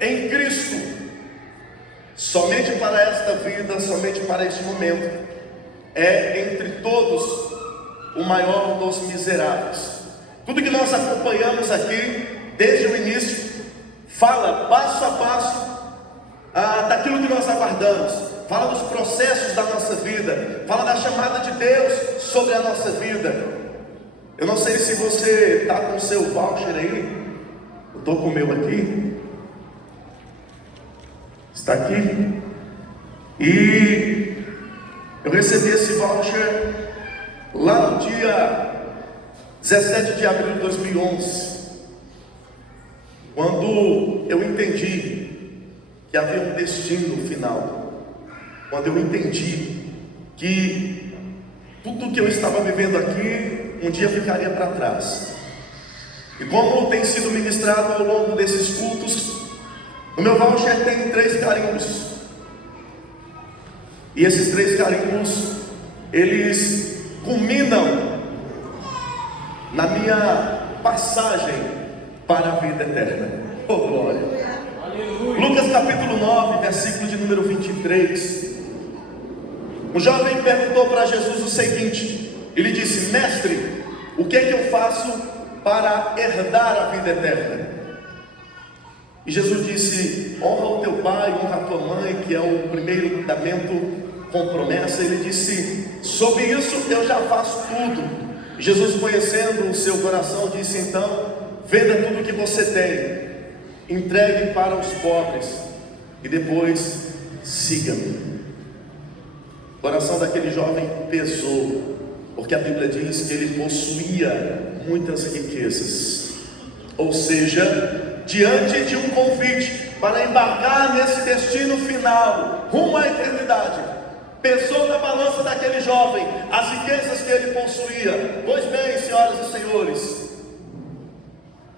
em Cristo, somente para esta vida, somente para este momento, é entre todos o maior dos miseráveis. Tudo que nós acompanhamos aqui, desde o início, fala passo a passo daquilo que nós aguardamos, fala dos processos da nossa vida, fala da chamada de Deus sobre a nossa vida. Eu não sei se você está com o seu voucher aí. Eu estou com o meu aqui. Está aqui. E eu recebi esse voucher lá no dia 17 de abril de 2011, quando eu entendi que havia um destino final, quando eu entendi que tudo que eu estava vivendo aqui um dia ficaria para trás. E como tem sido ministrado ao longo desses cultos, o meu voucher tem 3 carimbos. E esses 3 carimbos, eles culminam na minha passagem para a vida eterna. Oh glória! Aleluia. Lucas capítulo 9, versículo de número 23. O jovem perguntou para Jesus o seguinte. Ele disse: mestre, o que é que eu faço para herdar a vida eterna? E Jesus disse: honra o teu pai, honra a tua mãe, que é o primeiro mandamento com promessa. Ele disse: sobre isso eu já faço tudo. E Jesus, conhecendo o seu coração, disse: então, venda tudo que você tem, entregue para os pobres, e depois siga-me. O coração daquele jovem pesou, porque a Bíblia diz que ele possuía muitas riquezas. Ou seja, diante de um convite para embarcar nesse destino final, rumo à eternidade, pesou na balança daquele jovem as riquezas que ele possuía. Pois bem, senhoras e senhores,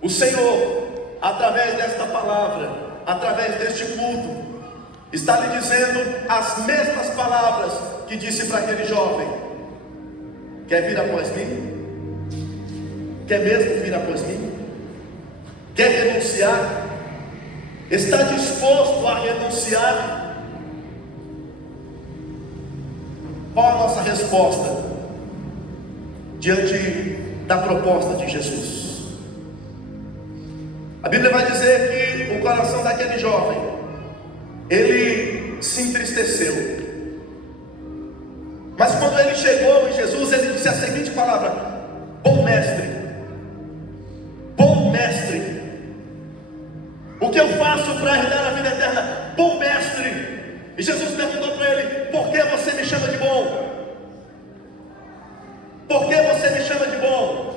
o Senhor, através desta palavra, através deste culto, está lhe dizendo as mesmas palavras que disse para aquele jovem: quer vir após mim? Quer mesmo vir após mim? Quer renunciar? Está disposto a renunciar? Qual a nossa resposta diante da proposta de Jesus? A Bíblia vai dizer que o coração daquele jovem, ele se entristeceu. Mas quando ele chegou em Jesus, ele disse a seguinte palavra: bom mestre, o que eu faço para herdar a vida eterna? Bom mestre. E Jesus perguntou para ele: por que você me chama de bom? Por que você me chama de bom?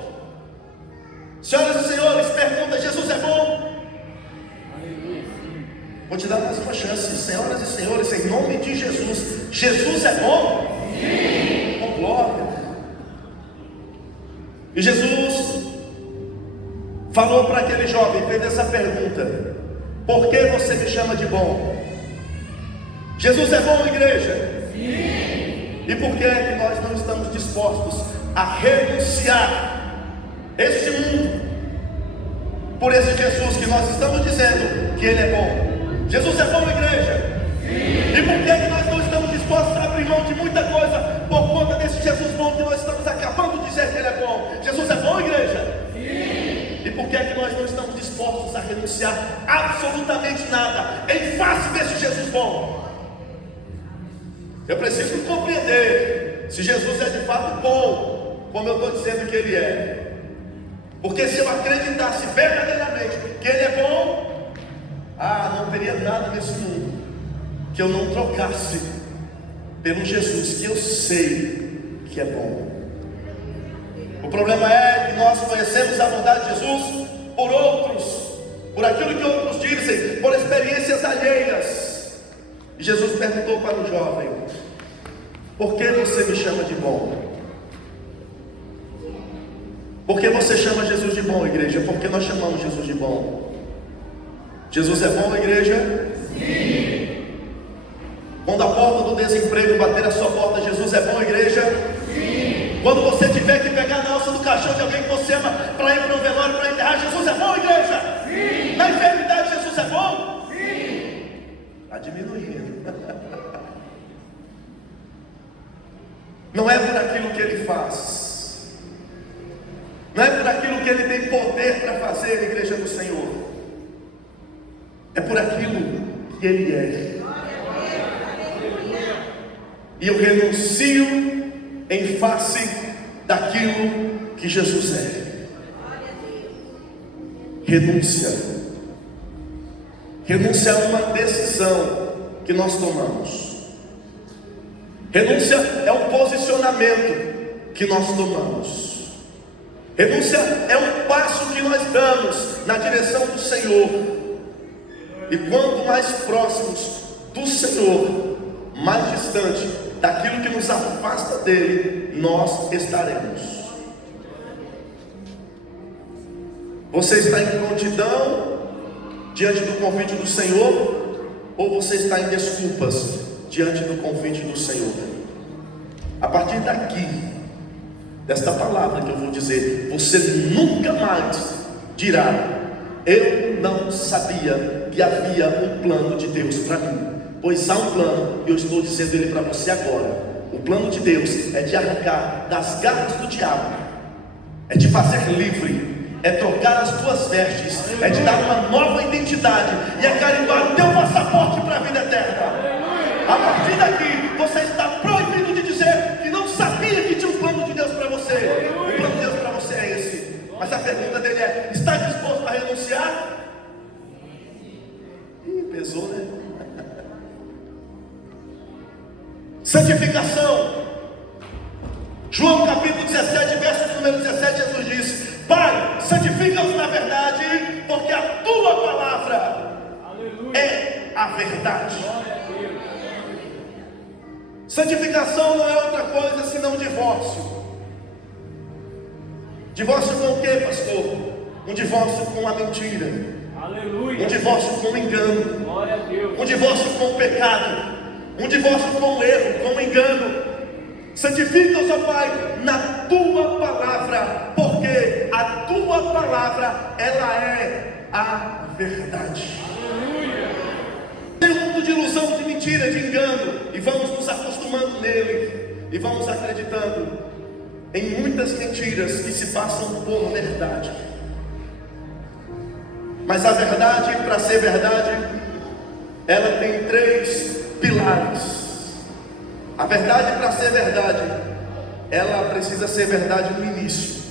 Senhoras e senhores, pergunta: Jesus é bom? Vou te dar mais uma chance. Senhoras e senhores, em nome de Jesus, Jesus é bom? Sim. Com glória. E Jesus falou para aquele jovem, fez essa pergunta: por que você me chama de bom? Jesus é bom, igreja? Sim. E por que é que nós não estamos dispostos a renunciar este mundo por esse Jesus que nós estamos dizendo que Ele é bom? Jesus é bom, igreja? Sim. E por que é que nós não estamos dispostos a abrir mão de muita coisa por conta desse Jesus bom que nós estamos acabando de dizer que Ele é bom? Jesus é bom, igreja? Sim. E por que é que nós não estamos dispostos a renunciar absolutamente nada em face desse Jesus bom? Eu preciso compreender se Jesus é de fato bom, como eu estou dizendo que Ele é. Porque se eu acreditasse verdadeiramente que Ele é bom, não teria nada nesse mundo que eu não trocasse pelo Jesus que eu sei que é bom. O problema é que nós conhecemos a bondade de Jesus por outros, por aquilo que outros dizem, por experiências alheias. E Jesus perguntou para o jovem: por que você me chama de bom? Por que você chama Jesus de bom, igreja? Por que nós chamamos Jesus de bom? Jesus é bom, igreja? Sim. Quando a porta do desemprego bater a sua porta, Jesus é bom, igreja? Sim. Quando você tiver que pegar na alça do caixão de alguém que você ama para ir para o velório, para enterrar, Jesus é bom, igreja? Sim. Na enfermidade, Jesus é bom? Sim. Não é por aquilo que ele faz, não é por aquilo que ele tem poder para fazer, igreja do Senhor, é por aquilo que ele é. E eu renuncio em face daquilo que Jesus é. Renúncia. Renúncia é uma decisão que nós tomamos. Renúncia é um posicionamento que nós tomamos. Renúncia é um passo que nós damos na direção do Senhor. E quanto mais próximos do Senhor, mais distante daquilo que nos afasta dele, nós estaremos. Você está em prontidão diante do convite do Senhor, ou você está em desculpas diante do convite do Senhor? A partir daqui, desta palavra que eu vou dizer, você nunca mais dirá: eu não sabia que havia um plano de Deus para mim. Pois há um plano, e eu estou dizendo ele para você agora. O plano de Deus é te arrancar das garras do diabo, é te fazer livre, é trocar as tuas vestes, é te dar uma nova identidade, e é carimbar o teu passaporte para a vida eterna. A partir daqui, você está proibido de dizer que não sabia que tinha um plano de Deus para você. O plano de Deus para você é esse. Mas a pergunta dele é: está disposto a renunciar? Pesou, né? Santificação. João capítulo 17, verso número 17, Jesus diz: Pai, santifica-os na verdade, porque a tua palavra é a verdade. Santificação não é outra coisa senão divórcio. Divórcio com o que, pastor? Um divórcio com a mentira. Um divórcio com o engano. Um divórcio com o pecado. Um divórcio com o erro, com o engano. Santifica-os, ó Pai, na tua palavra, porque a tua palavra, ela é a verdade. Tem um mundo de ilusão, de mentira, de engano, e vamos nos acostumando nele, e vamos acreditando em muitas mentiras que se passam por verdade. Mas a verdade, para ser verdade, ela tem 3 pilares. A verdade, para ser verdade, ela precisa ser verdade no início,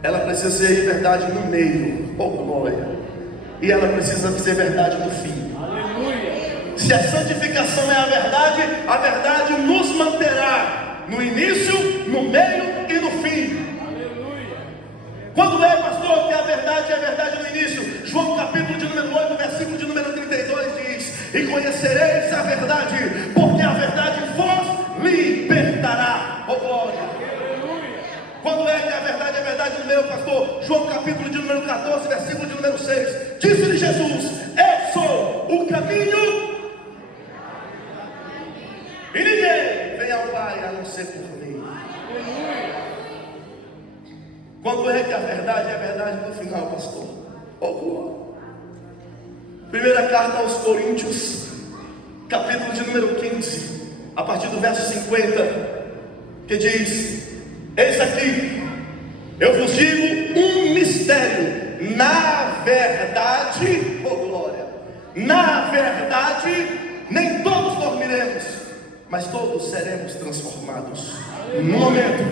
ela precisa ser verdade no meio, oh glória, e ela precisa ser verdade no fim. Aleluia. Se a santificação é a verdade nos manterá no início, no meio e no fim. Aleluia. Quando é, pastor, que a verdade é verdade no início? João capítulo de número 8, versículo de número 32 diz: e conhecereis a verdade, porque a verdade vos libertará. Oh glória! Aleluia. Quando é que a verdade é verdade no meu, pastor? João capítulo de número 14, versículo de número 6. Disse-lhe Jesus: eu sou o caminho, e ninguém vem ao Pai a não ser por mim. Aleluia. Quando é que a verdade é verdade no final, pastor? Oh glória! Primeira carta aos Coríntios, capítulo de número 15, a partir do verso 50, que diz: eis aqui, eu vos digo um mistério, na verdade, oh glória, na verdade, nem todos dormiremos, mas todos seremos transformados, num momento,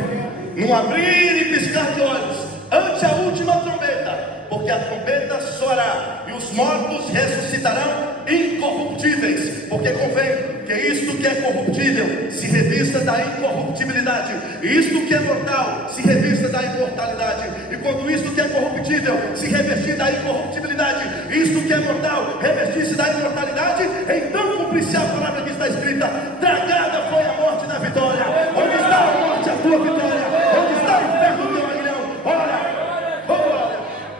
num abrir e piscar de olhos, ante a última trombeta. Porque a trombeta soará, e os mortos ressuscitarão incorruptíveis. Porque convém que isto que é corruptível se revista da incorruptibilidade, e isto que é mortal se revista da imortalidade. E quando isto que é corruptível se revestir da incorruptibilidade, e isto que é mortal revestir-se da imortalidade, então cumprir-se a palavra que está escrita: tragada foi a morte da vitória. Onde está a morte, a tua vitória? Onde está o inferno, o teu aguilhão? Ora,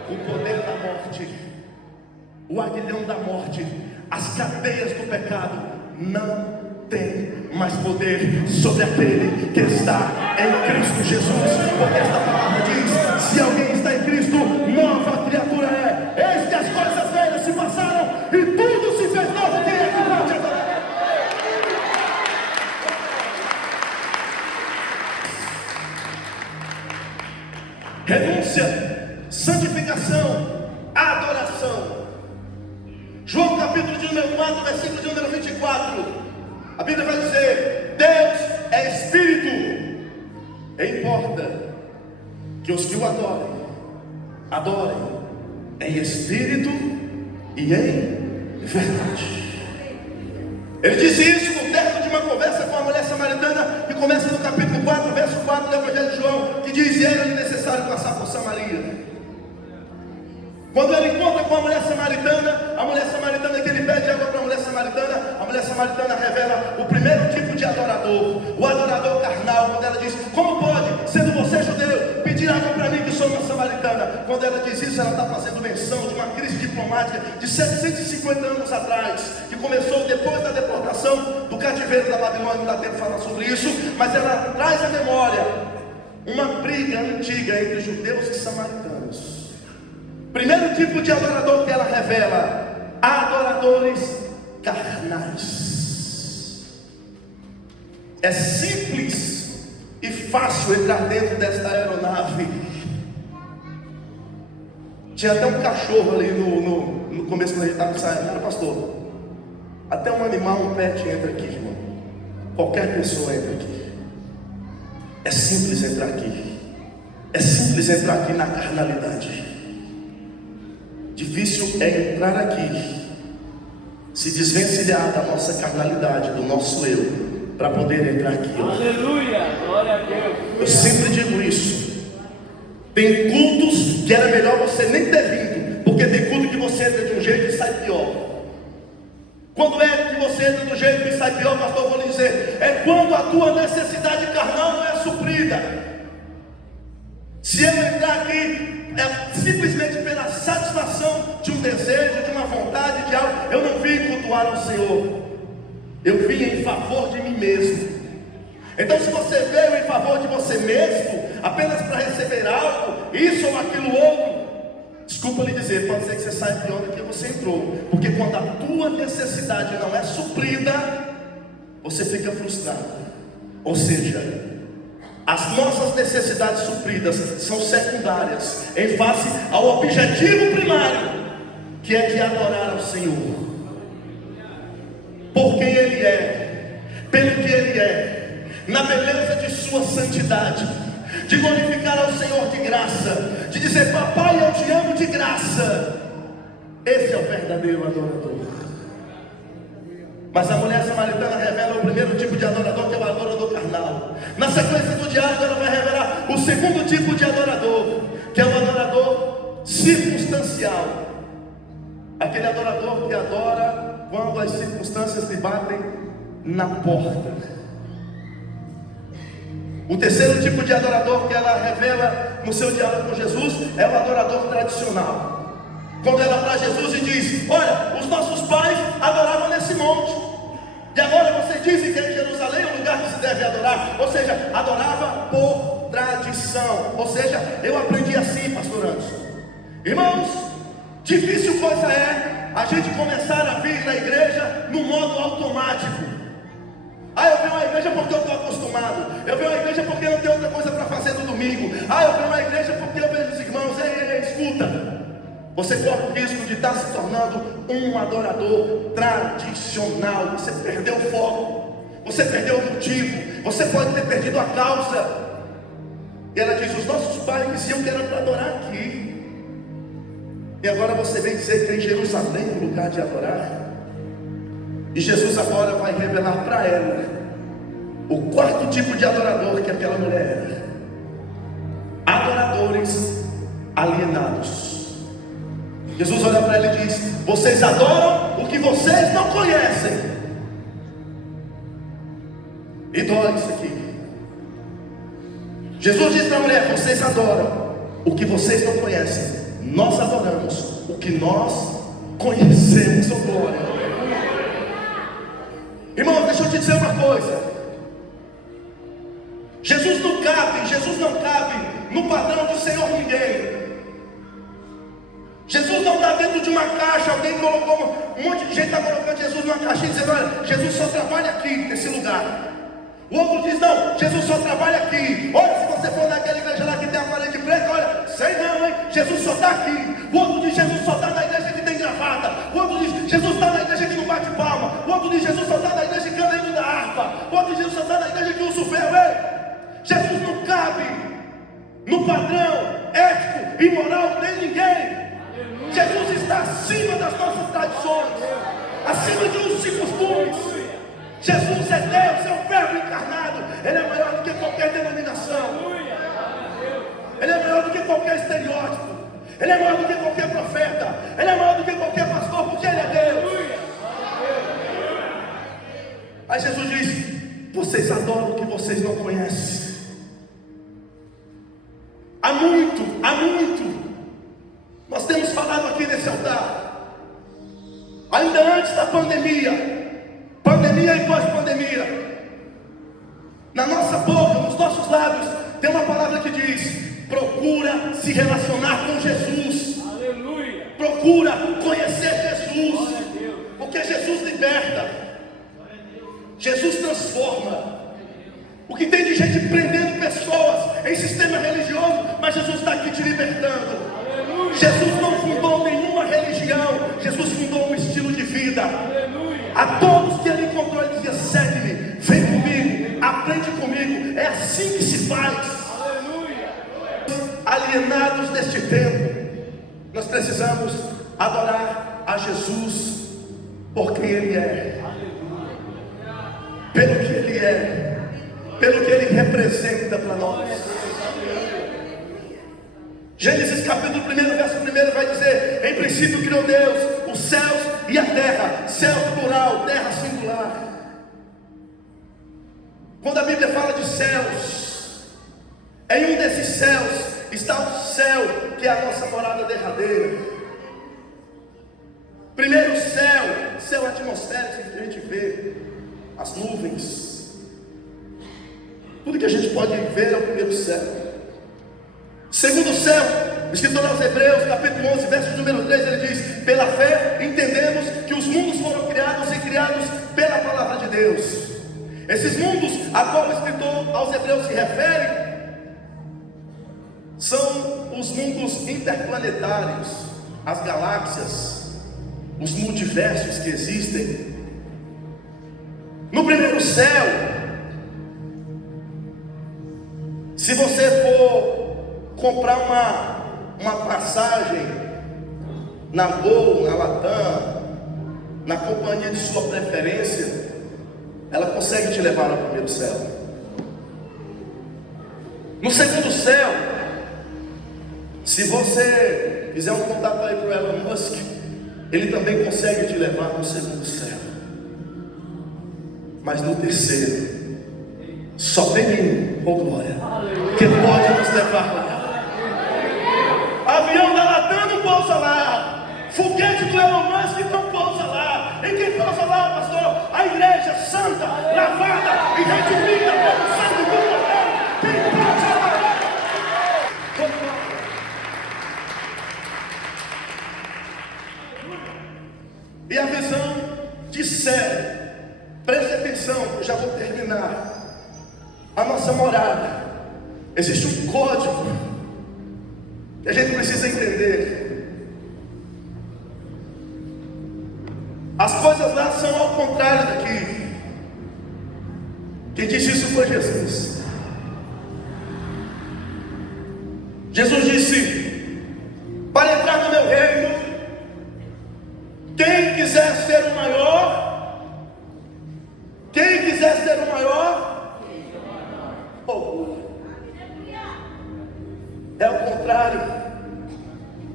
o poder da morte, o aguilhão da morte, as cadeias do pecado não tem mais poder sobre aquele que está em Cristo Jesus. Porque esta palavra diz: se alguém está em Cristo, nova criatura é. Eis que as coisas velhas se passaram e tudo se fez novo. Quem é que pode adorar? adoração. João capítulo de número 4, versículo de número 24. A Bíblia vai dizer: Deus é Espírito, e importa que os que o adorem em Espírito e em verdade. Ele disse isso no término de uma conversa com a mulher samaritana, que começa no capítulo 4, verso 4 do Evangelho de João, que diz: e era necessário passar por Samaria. Quando ele encontra com a mulher samaritana que ele pede água para a mulher samaritana revela o primeiro tipo de adorador, o adorador carnal. Quando ela diz: como pode, sendo você judeu, pedir água para mim que sou uma samaritana? Quando ela diz isso, ela está fazendo menção de uma crise diplomática de 750 anos atrás, que começou depois da deportação do cativeiro da Babilônia. Não dá tempo de falar sobre isso, mas ela traz à memória uma briga antiga entre judeus e samaritanos. Primeiro tipo de adorador que ela revela: adoradores carnais. É simples e fácil entrar dentro desta aeronave. Tinha até um cachorro ali no começo, quando a gente estava saindo, não era, pastor? Até um animal, um pet entra aqui, irmão. Qualquer pessoa entra aqui. É simples entrar aqui. É simples entrar aqui na carnalidade. Difícil é entrar aqui, se desvencilhar da nossa carnalidade, do nosso eu, para poder entrar aqui. Aleluia, glória a Deus. Eu sempre digo isso. Tem cultos que era melhor você nem ter vindo, porque tem culto que você entra de um jeito e sai pior. Quando é que você entra do jeito e sai pior, pastor? Eu vou lhe dizer: é quando a tua necessidade carnal não é suprida. Se eu entrar aqui é simplesmente pela satisfação de um desejo, de uma vontade, de algo, eu não vim cultuar ao Senhor, eu vim em favor de mim mesmo. Então, se você veio em favor de você mesmo, apenas para receber algo, isso ou aquilo outro, desculpa lhe dizer, pode ser que você saia pior do que você entrou, porque quando a tua necessidade não é suprida, você fica frustrado. Ou seja, as nossas necessidades supridas são secundárias em face ao objetivo primário, que é de adorar ao Senhor por quem Ele é, pelo que Ele é, na beleza de sua santidade, de glorificar ao Senhor de graça, de dizer: papai, eu te amo de graça. Esse é o verdadeiro adorador. Mas a mulher samaritana revela o primeiro tipo de adorador, que é o adorador carnal. Na sequência do diálogo, ela vai revelar o segundo tipo de adorador, que é o adorador circunstancial. Aquele adorador que adora quando as circunstâncias lhe batem na porta. O terceiro tipo de adorador que ela revela no seu diálogo com Jesus é o adorador tradicional. Quando ela para Jesus e diz: olha, os nossos pais adoravam nesse monte, e agora vocês dizem que em Jerusalém é o lugar que se deve adorar. Ou seja, adorava por tradição. Ou seja, eu aprendi assim, pastor Anderson. Irmãos, difícil coisa é a gente começar a vir na igreja no modo automático. Eu venho à igreja porque eu estou acostumado. Eu venho à igreja porque não tenho outra coisa para fazer no domingo. Eu venho à igreja porque eu vejo os irmãos. Ei, escuta. Você corre o risco de estar se tornando um adorador tradicional. Você perdeu o foco, você perdeu o motivo, você pode ter perdido a causa. E ela diz: os nossos pais diziam que era para adorar aqui, e agora você vem dizer que é em Jerusalém o lugar de adorar. E Jesus agora vai revelar para ela o quarto tipo de adorador que aquela mulher era: adoradores alienados. Jesus olha para ela e diz: vocês adoram o que vocês não conhecem. E dói isso aqui. Jesus diz para a mulher: vocês adoram o que vocês não conhecem. Nós adoramos o que nós conhecemos. Oh, glória. Irmão, deixa eu te dizer uma coisa. Jesus não cabe no padrão do Senhor ninguém. Jesus não está dentro de uma caixa. Alguém colocou, um monte de gente está colocando Jesus numa caixinha, dizendo: olha, Jesus só trabalha aqui, nesse lugar. O outro diz: não, Jesus só trabalha aqui. Olha, se você for naquela igreja lá que tem a parede preta, olha, sei não, hein, Jesus só está aqui. O outro diz: Jesus só está na igreja no padrão ético e moral de ninguém. Jesus está acima das nossas tradições, acima de usos e costumes. Jesus é Deus, é o Verbo encarnado. Ele é maior do que qualquer denominação. Ele é maior do que qualquer estereótipo. Ele é maior do que qualquer profeta. Ele é maior do que qualquer pastor, porque Ele é Deus. Aí Jesus diz: vocês adoram o que vocês não conhecem. Há muito nós temos falado aqui nesse altar, ainda antes da pandemia e pós-pandemia, na nossa boca, nos nossos lábios, tem uma palavra que diz: procura se relacionar com Jesus. Aleluia. Procura conhecer Jesus, porque Jesus liberta, Jesus transforma. O que tem de gente prendendo pessoas em sistema religioso, mas Jesus está aqui te libertando. Aleluia. Jesus não fundou nenhuma religião, Jesus fundou um estilo de vida. Aleluia. A todos que Ele encontrou, Ele dizia: segue-me, vem comigo, aprende comigo. É assim que se faz. Aleluia. Alienados deste tempo, nós precisamos adorar a Jesus por quem Ele é, pelo que Ele é, pelo que Ele representa para nós. Gênesis capítulo 1, verso 1 vai dizer: em princípio criou Deus os céus e a terra. Céu plural, terra singular. Quando a Bíblia fala de céus, em um desses céus está o céu, que é a nossa morada derradeira. Primeiro céu atmosférico, que a gente vê as nuvens, tudo que a gente pode ver é o primeiro céu. Segundo céu, escritor aos Hebreus, capítulo 11, verso número 3, ele diz: pela fé entendemos que os mundos foram criados e criados pela palavra de Deus. Esses mundos a qual o escritor aos Hebreus se refere são os mundos interplanetários, as galáxias, os multiversos que existem. No primeiro céu, se você for comprar uma passagem na Gol, na Latam, na companhia de sua preferência, ela consegue te levar ao primeiro céu. No segundo céu, se você fizer um contato aí para o Elon Musk, ele também consegue te levar no segundo céu. Mas no terceiro, só tem um, oh glória, que pode nos levar lá. Avião da Latam não pousa lá, foguete do Elon Musk não pousa lá. E quem pousa lá, pastor? A igreja santa, lavada e redimida pelo sangue do Cordeiro. Quem pousa lá? E a visão de céu, preste atenção, eu já vou terminar. A nossa morada, existe um código que a gente precisa entender. As coisas lá são ao contrário daqui. Quem disse isso foi Jesus. Jesus disse: para entrar no meu reino, quem quiser ser o maior, é o contrário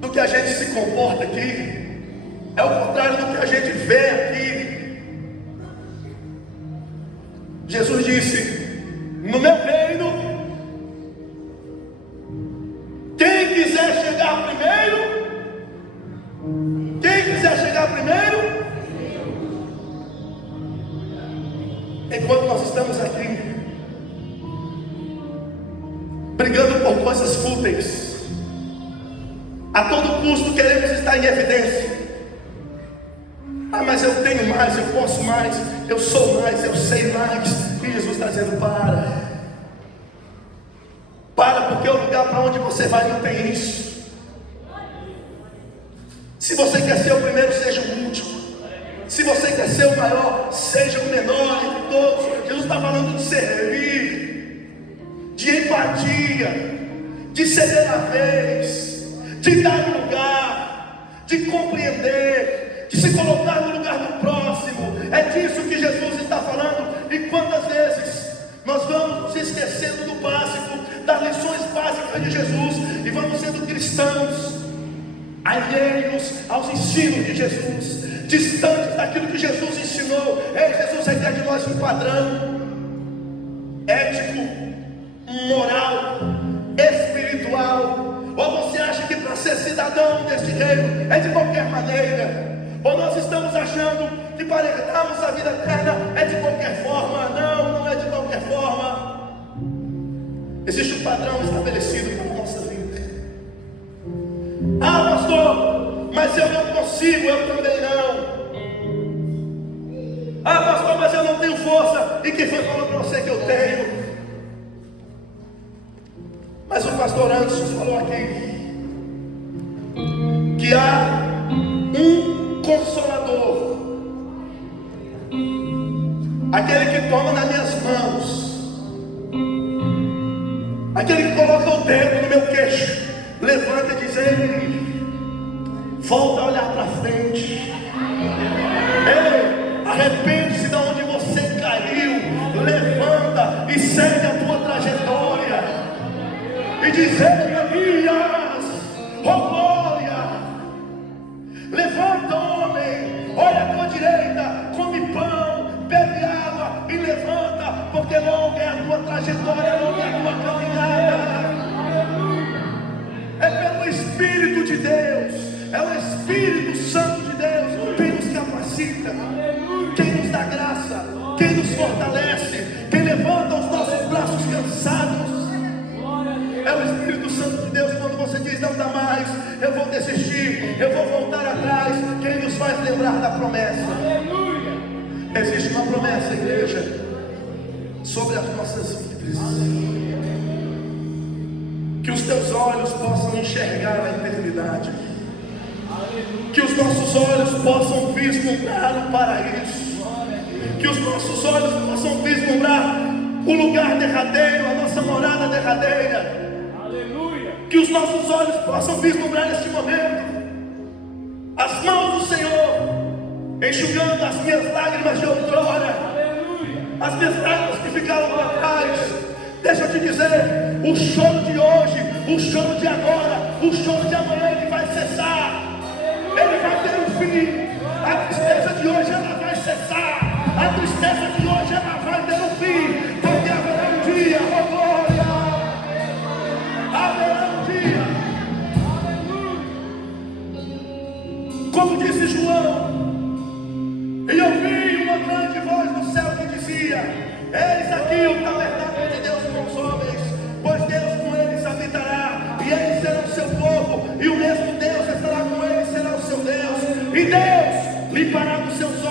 do que a gente se comporta aqui, é o contrário do que a gente vê aqui. Jesus disse: no meu reino, quem quiser chegar primeiro, enquanto nós estamos aqui brigando por coisas fúteis, a todo custo queremos estar em evidência. Mas eu tenho mais, eu posso mais, eu sou mais, eu sei mais. E Jesus está dizendo: para, porque o lugar para onde você vai não tem isso. Se você quer ser o primeiro, seja o último. Se você quer ser o maior, seja o menor entre todos. Jesus está falando de servir, de empatia, de ceder a vez, de dar lugar, de compreender, de se colocar no lugar do próximo. É disso que Jesus está falando. E quantas vezes nós vamos nos esquecendo do básico, das lições básicas de Jesus, e vamos sendo cristãos alheios aos ensinos de Jesus, distantes daquilo que Jesus ensinou. Jesus requer de nós um padrão ético, moral, espiritual. Ou você acha que para ser cidadão deste reino é de qualquer maneira? Ou nós estamos achando que para herdarmos a vida eterna é de qualquer forma? Não, não é de qualquer forma. Existe um padrão estabelecido para a nossa vida. Ah, pastor, mas eu não consigo, eu também não. Ah, pastor, mas eu não tenho força. E quem foi falando para você que eu tenho? Mas o pastor Anderson falou aqui que há um consolador, aquele que toma nas minhas mãos, aquele que coloca o dedo no meu queixo, levanta e diz: ei, volta a olhar para frente. Ei, arrepende-se de onde você caiu, levanta e segue a tua trajetória. E diz: ei, Elias, oh glória, levanta, homem, olha à tua direita, come pão, bebe água e levanta, porque longa é a tua trajetória, longa é a tua caminhada. É pelo Espírito de Deus, é o Espírito Santo de Deus quem nos capacita, quem nos dá graça, quem nos fortalece, quem levanta os nossos braços cansados. É o Espírito Santo de Deus. Quando você diz: não dá mais, eu vou desistir, eu vou voltar atrás, quem nos faz lembrar da promessa. Existe uma promessa, igreja, sobre as nossas vidas, que os teus olhos possam enxergar a eternidade, que os nossos olhos possam vislumbrar o paraíso, que os nossos olhos possam vislumbrar o lugar derradeiro, a nossa morada derradeira, que os nossos olhos possam vislumbrar neste momento as mãos do Senhor enxugando as minhas lágrimas de outrora, as minhas lágrimas que ficaram para trás. Deixa eu te dizer, o choro de hoje, o choro de agora, o choro de amanhã, ele vai cessar, ele vai ter um fim. A tristeza de hoje, ela vai cessar, a tristeza de hoje, ela vai ter um fim, porque haverá um dia, oh glória, haverá um dia. Como disse João, e eu vi uma grande voz no céu que dizia: eis aqui o tabernáculo de Deus com os homens, pois Deus com eles habitará, e eles serão o seu povo, e o mesmo Deus estará com eles, será o seu Deus, e Deus limpará dos seus